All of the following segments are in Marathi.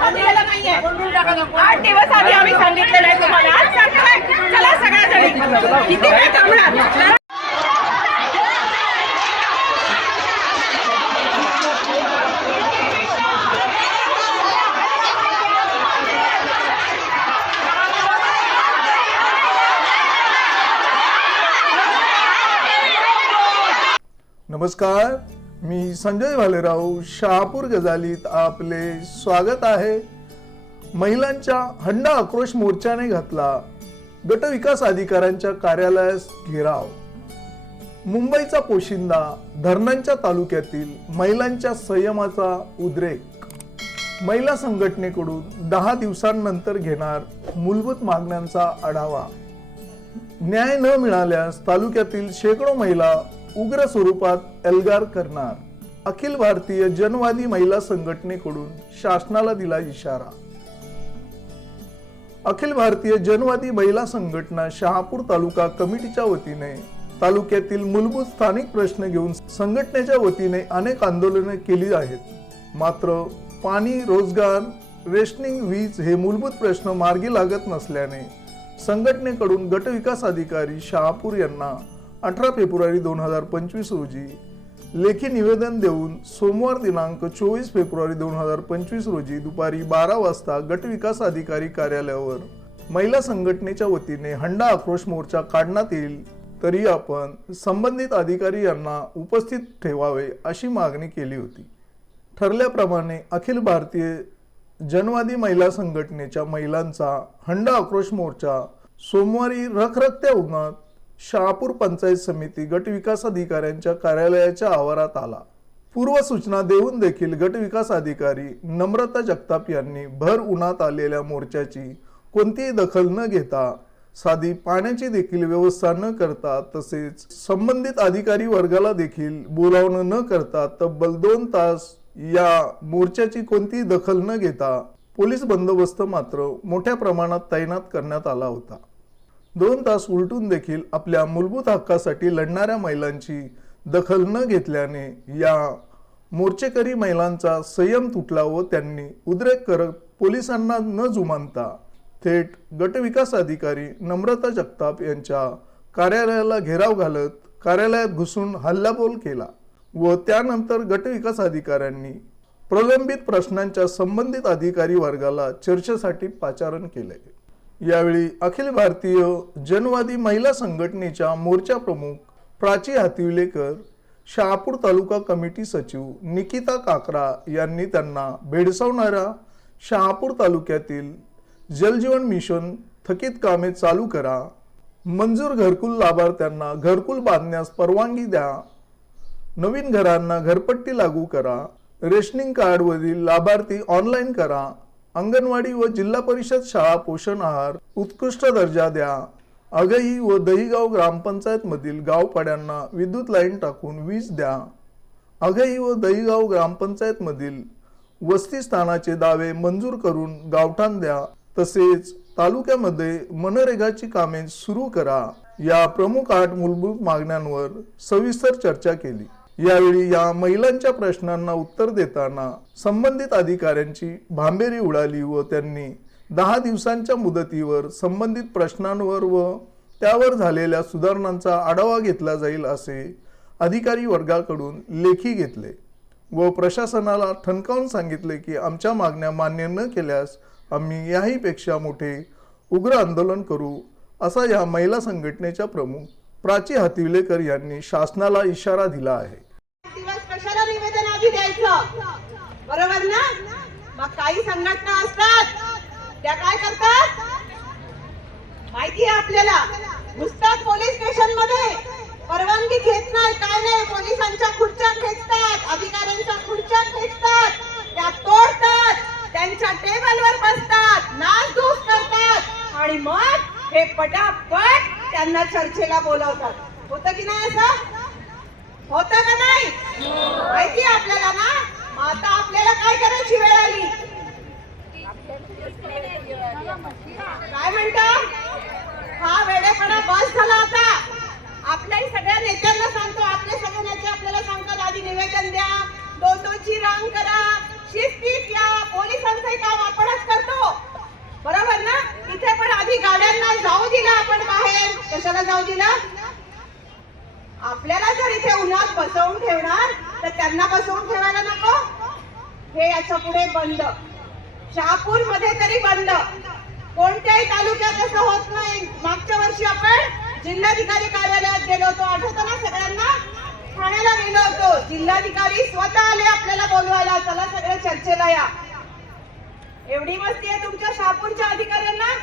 आठ दिवस आधी आम्ही सांगितलेलं आहे तुम्हाला. आज सांगताय. चला सगळ्या किती वेळ थांबणार? नमस्कार. मी संजय भालेराव शहापूर गजालीत आपले स्वागत आहे. महिलांच्या हंडा आक्रोश मोर्चाने घातला. गटविकास अधिकाऱ्यांच्या कार्यालयास घेराव. मुंबईचा पोशिंदा धरणांच्या तालुक्यातील महिलांच्या संयमाचा उद्रेक. महिला संघटनेकडून दहा दिवसांनंतर घेणार मूलभूत मागण्यांचा आढावा. न्याय न मिळाल्यास तालुक्यातील शेकडो महिला उग्र स्वरूपात एल्गार करणार. अखिल भारतीय जनवादी महिला संघटनेकडून शासनाला दिला इशारा. अखिल भारतीय जनवादी महिला संघटना शहापूर तालुका कमिटीच्या वतीने तालुक्यातील मूलभूत स्थानिक प्रश्न घेऊन संघटनेच्या वतीने अनेक आंदोलने केली आहेत. मात्र पाणी रोजगार रेशनिंग वीज हे मूलभूत प्रश्न मार्गी लागत नसल्याने संघटनेकडून गटविकास अधिकारी शहापूर यांना अठरा फेब्रुवारी दोन हजार पंचवीस रोजी लेखी निवेदन देऊन सोमवार दिनांक चोवीस फेब्रुवारी दोन हजार पंचवीस रोजी दुपारी बारा वाजता गट विकास अधिकारी कार्यालयावर महिला संघटनेच्या वतीने हंडा आक्रोश मोर्चा काढण्यात येईल तरी आपण संबंधित अधिकारी यांना उपस्थित ठेवावे अशी मागणी केली होती. ठरल्याप्रमाणे अखिल भारतीय जनवादी महिला संघटनेच्या महिलांचा हंडा आक्रोश मोर्चा सोमवारी रखरखत्या उन्हात शहापूर पंचायत समिती गट विकास अधिकाऱ्यांच्या कार्यालयाच्या आवारात आला. पूर्व सूचना देऊन देखील गट विकास अधिकारी नम्रता जगताप यांनी भर उन्हात आलेल्या मोर्चाची कोणतीही दखल न घेता साधी पाण्याची देखील व्यवस्था न करता तसेच संबंधित अधिकारी वर्गाला देखील बोलावणं न करता तब्बल दोन तास या मोर्चाची कोणतीही दखल न घेता पोलीस बंदोबस्त मात्र मोठ्या प्रमाणात तैनात करण्यात आला होता. दोन तास उलटून देखील आपल्या मूलभूत हक्कासाठी लढणाऱ्या महिलांची दखल न घेतल्याने या मोर्चेकरी महिलांचा संयम तुटला व त्यांनी उद्रेक करत पोलिसांना न जुमानता थेट गटविकास अधिकारी नम्रता जगताप यांच्या कार्यालयाला घेराव घालत कार्यालयात घुसून हल्लाबोल केला व त्यानंतर गटविकास अधिकाऱ्यांनी प्रलंबित प्रश्नांच्या संबंधित अधिकारी वर्गाला चर्चेसाठी पाचारण केले. यावेळी अखिल भारतीय जनवादी महिला संघटनेच्या मोर्चा प्रमुख प्राची हातिवलेकर शहापूर तालुका कमिटी सचिव निकिता काकरा यांनी त्यांना भेडसावणाऱ्या शहापूर तालुक्यातील जलजीवन मिशन थकीत कामे चालू करा. मंजूर घरकुल लाभार्थ्यांना घरकुल बांधण्यास परवानगी द्या. नवीन घरांना घरपट्टी लागू करा. रेशनिंग कार्डवरील लाभार्थी ऑनलाईन करा. अंगणवाडी व जिल्हा परिषद शाळा पोषण आहार उत्कृष्ट दर्जा द्या. आगई व दहीगाव ग्रामपंचायत मधील गावपाड्यांना विद्युत लाईन टाकून वीज द्या. आगई व दहीगाव ग्रामपंचायत मधील दावे मंजूर करून गावठाण द्या. तसेच तालुक्यामध्ये मनरेगाची कामे सुरू करा. या प्रमुख आठ मूलभूत मागण्यांवर सविस्तर चर्चा केली. यावेळी या महिलांच्या प्रश्नांना उत्तर देताना संबंधित अधिकाऱ्यांची भांबेरी उडाली व त्यांनी दहा दिवसांच्या मुदतीवर संबंधित प्रश्नांवर व त्यावर झालेल्या सुधारणांचा आढावा घेतला जाईल असे अधिकारी वर्गाकडून लेखी घेतले व प्रशासनाला ठणकावून सांगितले की आमच्या मागण्या मान्य न केल्यास आम्ही याहीपेक्षा मोठे उग्र आंदोलन करू असा या महिला संघटनेच्या प्रमुख प्राची हातिवलेकर यांनी शासनाला इशारा दिला आहे. बरोबर ना? मग काही संघटना असतात त्या काय करतात? माहिती आहे आपल्याला? घुसतात पोलीस स्टेशनमध्ये परवानगी घेत नाही काय नाही. पोलिसांच्या खुर्च्या खेचतात अधिकाऱ्यांच्या खुर्च्या खेचतात त्या तोडतात त्यांच्या टेबलवर बसतात नासधूस करतात. आणि मग हे पटापट त्यांना चर्चेला बोलवतात. होतं की नाही असं? होतं का नाही? माहिती आपल्याला ना? आता आपल्याला काय करायची वेळ आली? काय म्हणता? हा वेळेपणा बस झाला आता. आपल्याही सगळ्या नेत्यांना सांगतो आपले सगळे नेते आपल्याला सांगतात आधी निवेदन द्या दोन दोनची रांग करा शिस्तीत या. पोलिसांचंही काम आपणच करतो. बरोबर ना? इथे पण आधी गाड्यांना जाऊ दिला आपण बाहेर. कशाला जाऊ दिला? आपल्याला जर इथे उन्हात बसवून ठेवणार तर त्यांना बसवून ठेवायला नको. हे याच्यापुढे बंद. शहापूरमध्ये तरी बंद. कोणत्याही तालुक्यात असं होत नाही. मागच्या वर्षी आपण जिल्हाधिकारी कार्यालयात गेलो होतो. आठवतो ना सगळ्यांना? ठाण्याला गेलो होतो. जिल्हाधिकारी स्वतः आले आपल्याला बोलवायला. चला सगळ्या चर्चेला या. एवढी मस्ती आहे तुमच्या शहापूरच्या अधिकाऱ्यांना?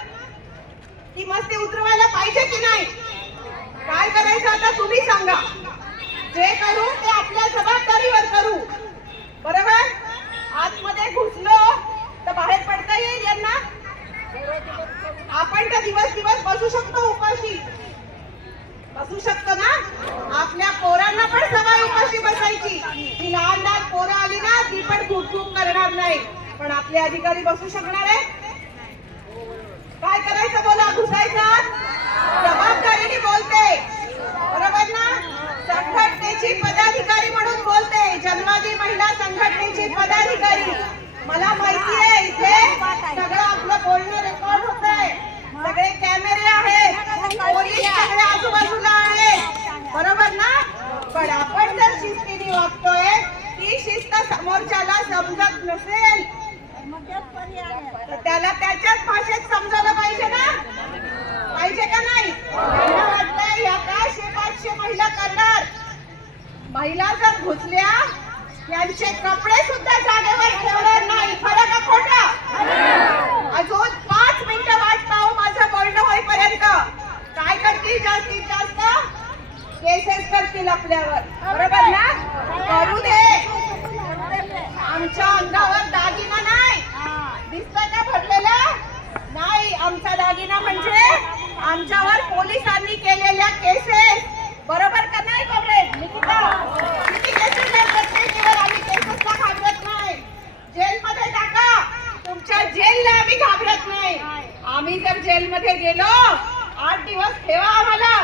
ती मस्ती उतरवायला पाहिजे की नाही? काय करायचं आता तुम्ही सांगा. जे करू ते आपल्या जबाबदारीवर करू. बरोबर? आतमध्ये घुसलो तर बाहेर पडता येईल यांना? आपण तर दिवस दिवस बसू शकतो उपाशी. बसू शकतो ना? आपल्या पोरांना पण सवय उपाशी बसायची. ती लहान लहान पोरं आली ना ती पण खूप करणार नाही. पण आपले अधिकारी बसू शकणार आहे काय करायचं बोला घुसायचं? जबाबदारीने बोलते. बरोबर ना? संघटनेची पदाधिकारी म्हणून बोलते. जन्मादी महिला संघटनेची पदाधिकारी. मला माहिती आहे इथे सगळं आपलं बोलणं रेकॉर्ड होत आहे सगळे कॅमेरे आहेत पोलीस सगळे आजूबाजूला आहेत बरोबर ना पण आपण जर शिस्तीने वागतोय ती शिस्त समोरच्याला समजत नसेल तर त्याला त्याच्याच भाषेत समजावलं पाहिजे ना पाहिजे का नाही त्यांना वाटतंय या काय शे पाचशे महिला करणार महिला जर घुसल्या यांचे कपडे सुद्धा जागेवर ठेवणार नाही खरं का खोटा अजून पाच मिनिटं वाट पाहू माझं बोलणं होईपर्यंत काय करतील जास्तीत जास्त केसेस करतील आपल्यावर बरोबर ना करू दे आमच्या अंगावर दागिना नाही दिसतंय का भरलेला नाही आमचा दागिना म्हणजे आमच्यावर पोलिसांनी केलेल्या केसेस बरोबर का नाही कॉम्रेड निकिता किती केसेस आहेत प्रत्येकीवर आम्ही केसेसला घाबरत नाही जेलमध्ये टाका तुमच्या जेलला आम्ही घाबरत नाही आम्ही जर जेलमध्ये गेलो आठ दिवस ठेवा आम्हाला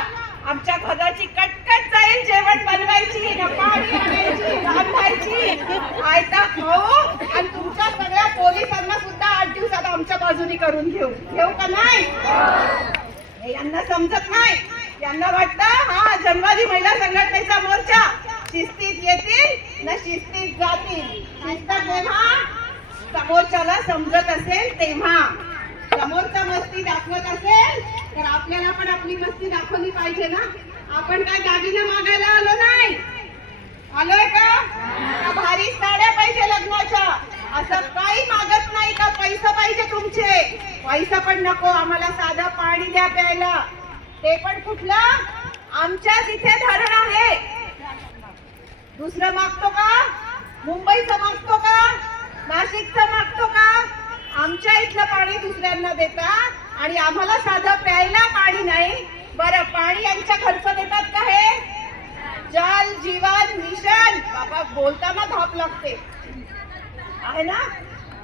आमच्या घराची कटकट जाईल जेवण बनवायची न पाणी आणायची रांधायची आयता खाऊ आणि तुमच्या सगळ्या पोलिसांना सुद्धा आठ दिवसात आमच्या बाजूनी करून घेऊ घेऊ का नाही हे यांना समजत नाही यांना वाटतं हा जन्मादी महिला संघटनेचा मोर्चा शिस्तीत येतील न शिस्तीत जातील शिस्त तेव्हा समोरच्याला समजत असेल तेव्हा समोरचा मस्ती दाखवत असेल तर आपल्याला पण आपली मस्ती दाखवली पाहिजे ना आपण काय दागिने मागायला आलो नाही. आलोय का? भारी साड्या पाहिजे लग्नाच्या. असं काही मागत नाही का? पैसा पाहिजे तुमचे. पैसा पण नको आम्हाला साधं पाणी द्या प्यायला. ते पण कुठलं? आमच्याच इथे धरण आहे. दुसरं मागतो का? मुंबईचं मागतो का? नाशिकचं मागतो का? आमच्या इथलं पाणी दुसऱ्यांना देतात आणि आम्हाला साधं प्यायला पाणी नाही. बरं पाणी यांच्या खर्च देतात का हे? जल जीवन मिशन. बाबा बोलताना धाप लागते. आहे ना?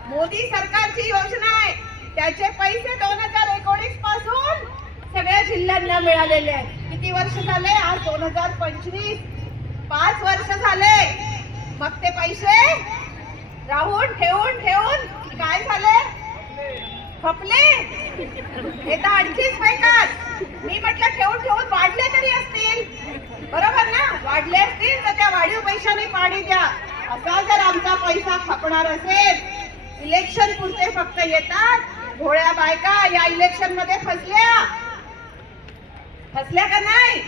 मोदी सरकारची योजना आहे. त्याचे पैसे दोन हजार एकोणीसपासून सगळ्या जिल्ह्यांना मिळालेले आहेत. किती वर्ष झाले? आज दोन हजार पंचवीस. पाच वर्ष झाले. मग ते पैसे राहून ठेवून ठेवून काय झाले? खपले. हे तर आणखीच बेकार. मी म्हटलं ठेवून ठेवून वाढले तरी असतील. बरोबर ना? वाढले असतील तर त्या वाढीव पैशाने पाणी द्या. असा जर आमचा पैसा खपणार असेल इलेक्शन पुरते फक्त येतात. भोळ्या बायका या इलेक्शनमध्ये फसल्या. फसल्या का नाही?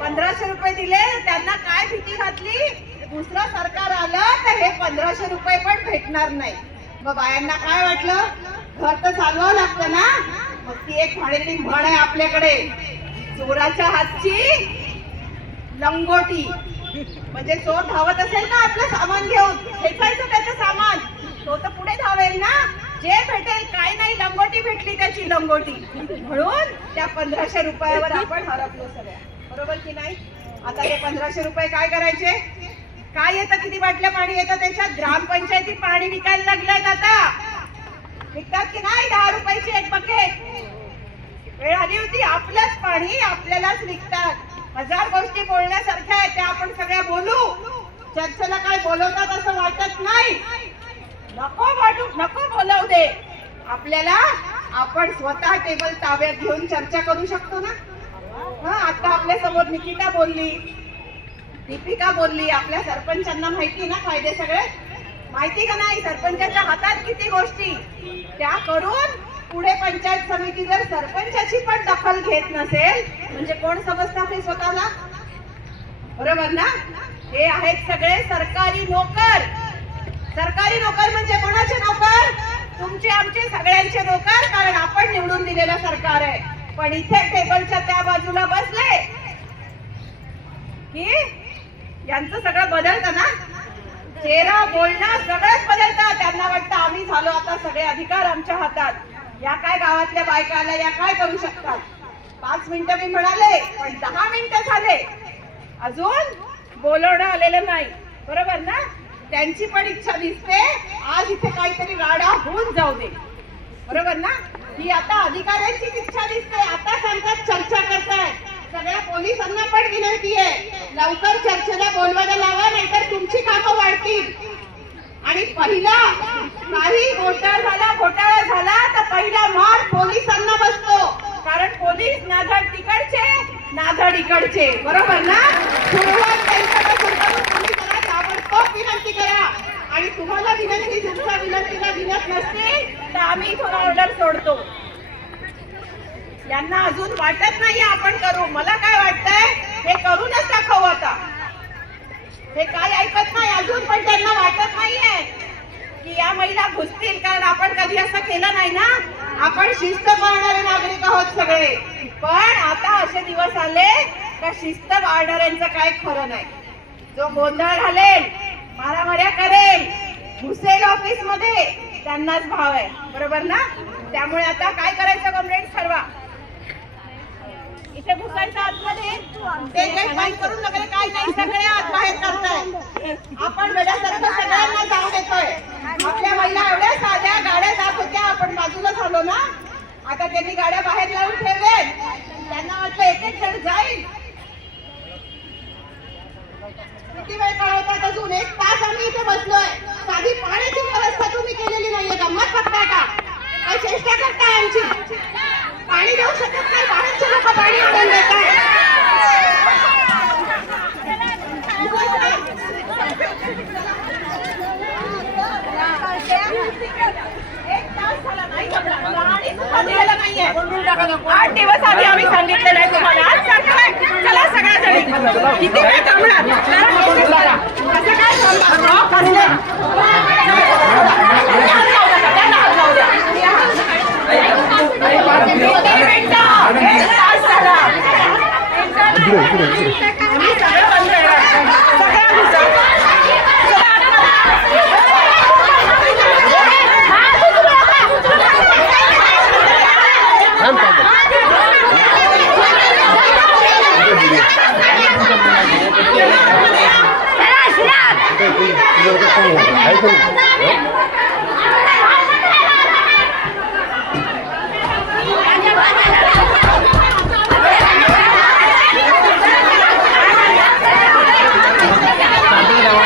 पंधराशे रुपये दिले त्यांना काय भीती घातली? दुसरं सरकार आलं तर हे पंधराशे रुपये पण भेटणार नाही. मग बायांना काय वाटलं? घर तर चालवावं लागतं ना? मग ती एक म्हणेली म्हण आहे आपल्याकडे. चोराच्या हातची लंगोटी. म्हणजे चोर धावत असेल ना आपलं सामान घेऊन खेचायचं त्याचं सामान. तो तर पुढे धावेल ना. जे भेटेल काय नाही लंगोटी भेटली त्याची लंगोटी. म्हणून त्या पंधराशे रुपयावर आपण हरपलो सगळ्या. बरोबर की नाही? आता ते पंधराशे रुपये काय करायचे? काय येतं? किती बाटल्या पाणी येतं? त्याच्यात ग्रामपंचायती पाणी विकायला लागलेत आता. विकतात की नाही? दहा रुपयाची एक बकेट वेळ आली होती. आपलंच पाणी आपल्यालाच निघतात हजार गोष्टी बोलण्यासारख्या आहेत त्या आपण सगळ्या बोलू. चर्चेला काय बोलवतात असं वाटत नाही. नको वाटू नको बोलवू दे. आपल्याला आपण स्वतः टेबल ताब्यात घेऊन चर्चा करू शकतो ना? हा आता आपल्यासमोर निकिता बोलली. दीपिका बोलली. आपल्या सरपंचांना माहिती ना फायदे सगळे? माहिती का नाही? सरपंचाच्या हातात किती गोष्टी? त्या करून पुढे पंचायत समिती जर सरपंचाची पण दखल घेत नसेल म्हणजे कोण समजतात हे स्वतःला? बरोबर ना? हे आहेत सगळे सरकारी नोकर. सरकारी नोकर म्हणजे कोणाचे नोकर? तुमचे आमचे सगळ्यांचे नोकर कारण आपण निवडून दिलेलं सरकार आहे. पण इथे टेबलच्या त्या बाजूला बसले. की यांचं सगळं बदलतं ना? चेहरा बोलणं सगळंच बदलतात. त्यांना वाटतं आम्ही झालो आता सगळे अधिकार आमच्या हातात. या काय गावातल्या बायकाला या काय करू शकतात? पाच मिनिटं मी म्हणाले पण दहा मिनिटं झाले. अजून बोलवणं आलेलं नाही. बरोबर ना? त्यांची पण इच्छा दिसते आज इथे काहीतरी राडा होऊन जाऊ दे. बरोबर ना? ही आता अधिकाऱ्यांची इच्छा दिसते. आता सांगतात चर्चा करताय. सगळ्या पोलिसांना पण विनंती आहे. लवकर चर्चेला बोलवायला लावा नाहीतर तुमची कामं वाढतील. आणि पहिला काही घोटाळा झाला घोटाळा झाला तर पहिला मार पोलिसांना बसतो. कारण पोलीस नाधड तिकडचे नाधड इकडचे. बरोबर ना? सुरुवात ताबडतोब विनंती करा. आणि तुम्हाला विनंती तुमच्या विनंतीला विनत नसते तर आम्ही थोडा ऑर्डर सोडतो. यांना अजून वाटत नाहीये आपण करू. मला काय वाटतंय हे करूनच दाखवू आता. हे काय ऐकत नाही अजून पण त्यांना वाटत नाहीये की या महिला घुसतील. कारण आपण कधी असं केलं नाही ना? आपण शिस्त पाळणारे नागरिक आहोत सगळे. पण आता असे दिवस आले का शिस्त पाळणाऱ्यांचं काय खरं नाही. जो गोंधळ घालेल मारामाऱ्या करेल घुसेल ऑफिसमध्ये त्यांनाच भाव आहे. बरोबर ना? त्यामुळे आता काय करायचं कॉम्रेड ठरवा. इथे घुसायचं आतमध्ये ते गेट बंद करून वगैरे काय नाही सगळे आत बाहेर करताय. आपण वेड्यासारखं सगळ्यांना जाऊ देतोय. आपल्या महिला एवढ्या साध्या गाड्या जात होत्या आपण बाजूला झालो ना? आता त्यांनी गाड्या बाहेर लावून ठेवले त्यांना वाटलं एक एक जण जाईल. किती वेळ कळवतात अजून? एक तास आम्ही इथे बसलोय. साधी पाण्याची व्यवस्था तुम्ही केलेली नाहीये गंमत करताय का? काय चेष्टा करताय आमची. पाणी देऊ शकत नाही. बाहेरचे लोक पाणी आणून देत आठ दिवस आधी आम्ही सांगितलेलं आहे तुम्हाला. आज सांगताय. चला सगळ्या जणी किती वेळ थांबणार? कसं काय थांबणार? राव, कसले? त्यांना हात लावू द्या. दोन मिनिटं. एक तास झाला. आम्ही सगळं बंद आहे. सगळं घुसा.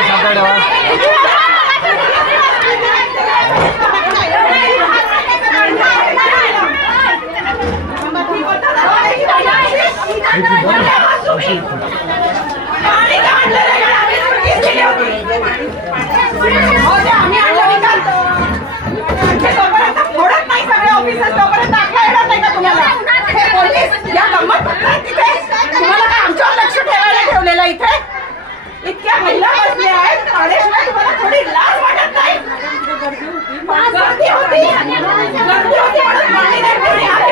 चला, पाणी काढलं नाही कारण आम्ही सुट्टीच दिली होती. हो ते आम्ही आणलं निकालतो. हे तोपर्यंत फोडत नाही सगळे ऑफिसर तोपर्यंत दाखला येणार नाही का तुम्हाला हे पोलीस या गंमत बघताय तिथे तुम्हाला काय आमच्यावर लक्ष ठेवायला ठेवलेलं इथे इतक्या महिला काढल्याशिवाय तुम्हाला थोडी लाज वाटत नाही? गर्दी होती. गर्दी होती म्हणून पाणी नाही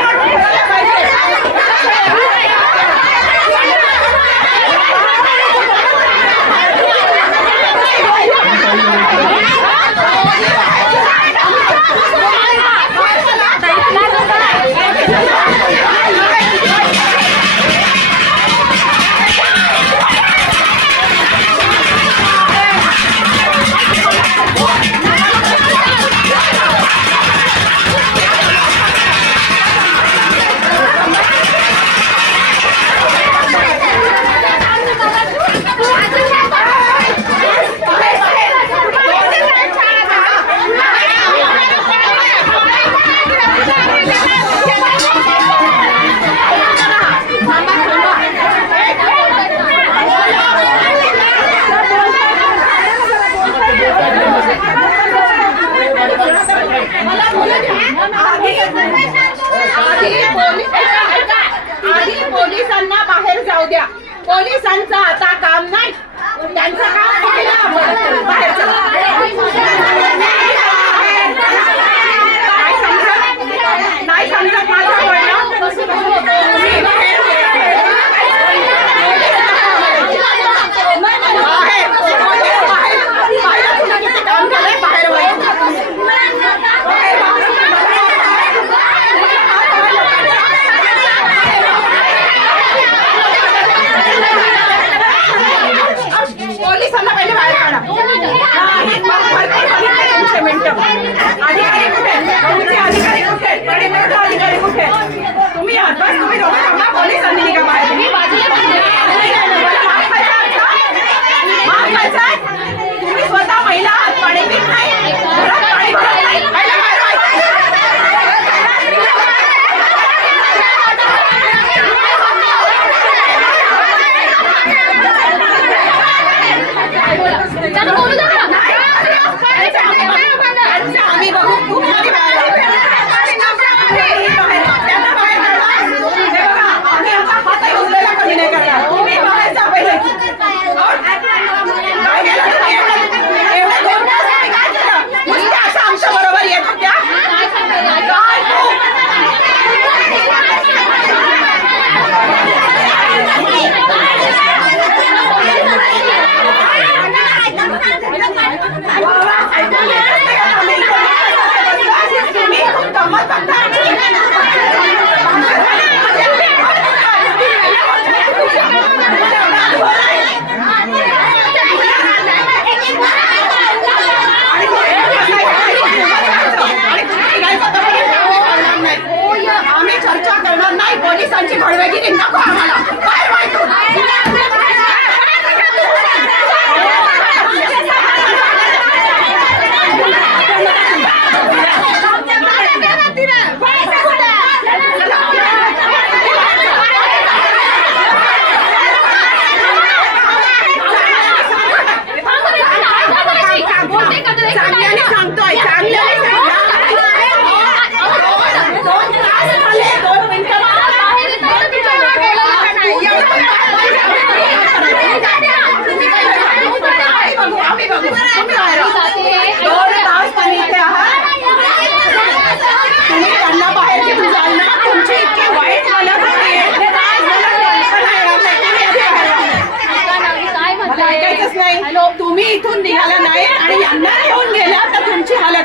你拿过来了。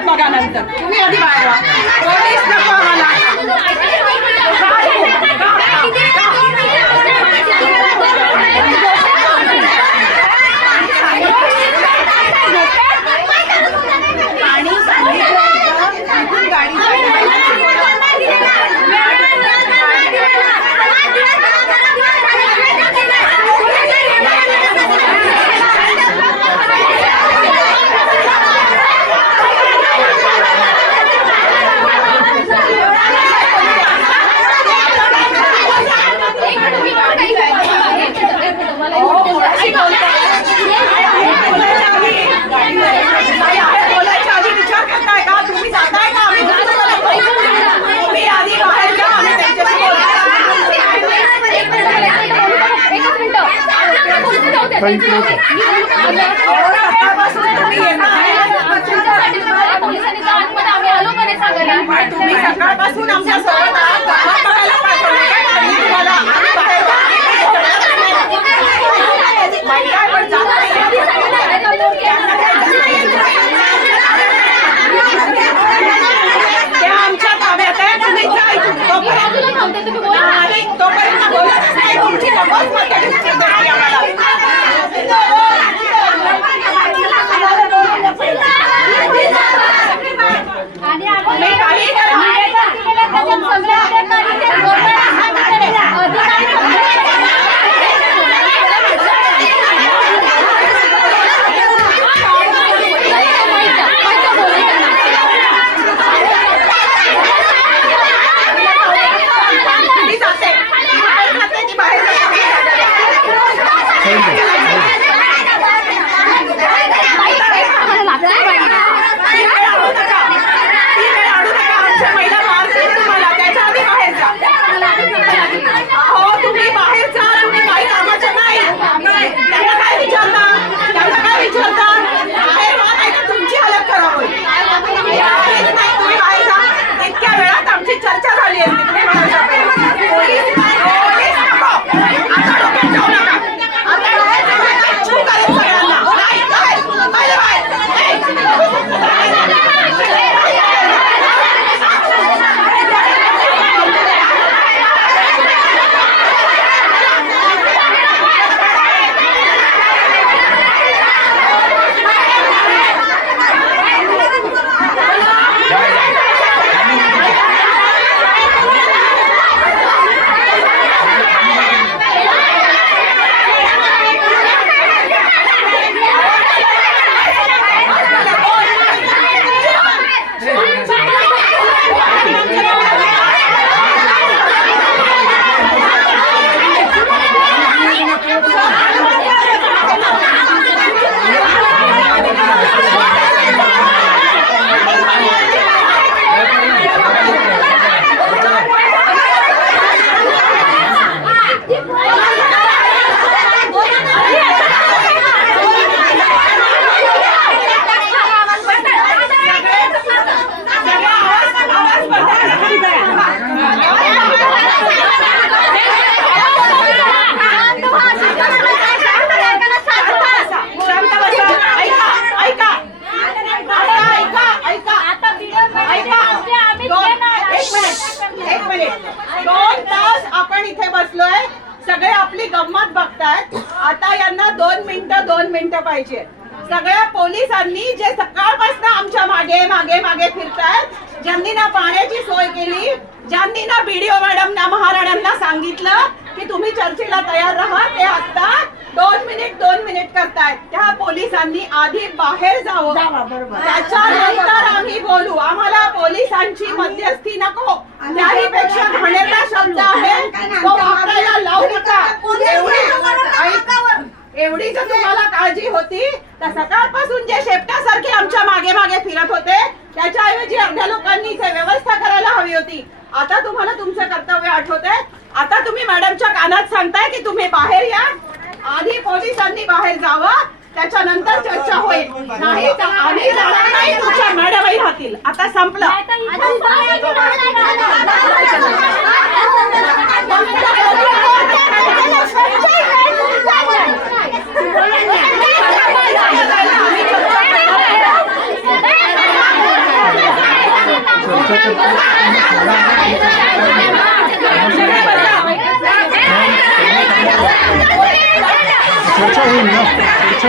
बघानंतर तुम्ही आधी बाहेर करते तुम्ही बोला तोपर्यंत बोलतच नाही तुमची नकोच मत आणि आपण काही करा मध्यस्थी नको त्याहीपेक्षा घाणेरडा शब्द आहे तो वापरायला लावू नका. एवढी- जर तुम्हाला काळजी होती तर सकाळपासून जे शेपटासारखे आमच्या मागे मागे फिरत होते त्याच्याऐवजी अर्ध्या लोकांनी व्यवस्था करायला हवी होती. आता तुम्हाला तुमचं कर्तव्य आठवतंय. आता तुम्ही मॅडमच्या कानात सांगताय की तुम्ही बाहेर या. आधी पोलिसांनी बाहेर जावं. त्याच्यानंतर चर्चा होईल नाही तर आम्ही जाणार नाही तुमच्या मॅडमही राहतील आता संपलं चर्चा होईल ना 超。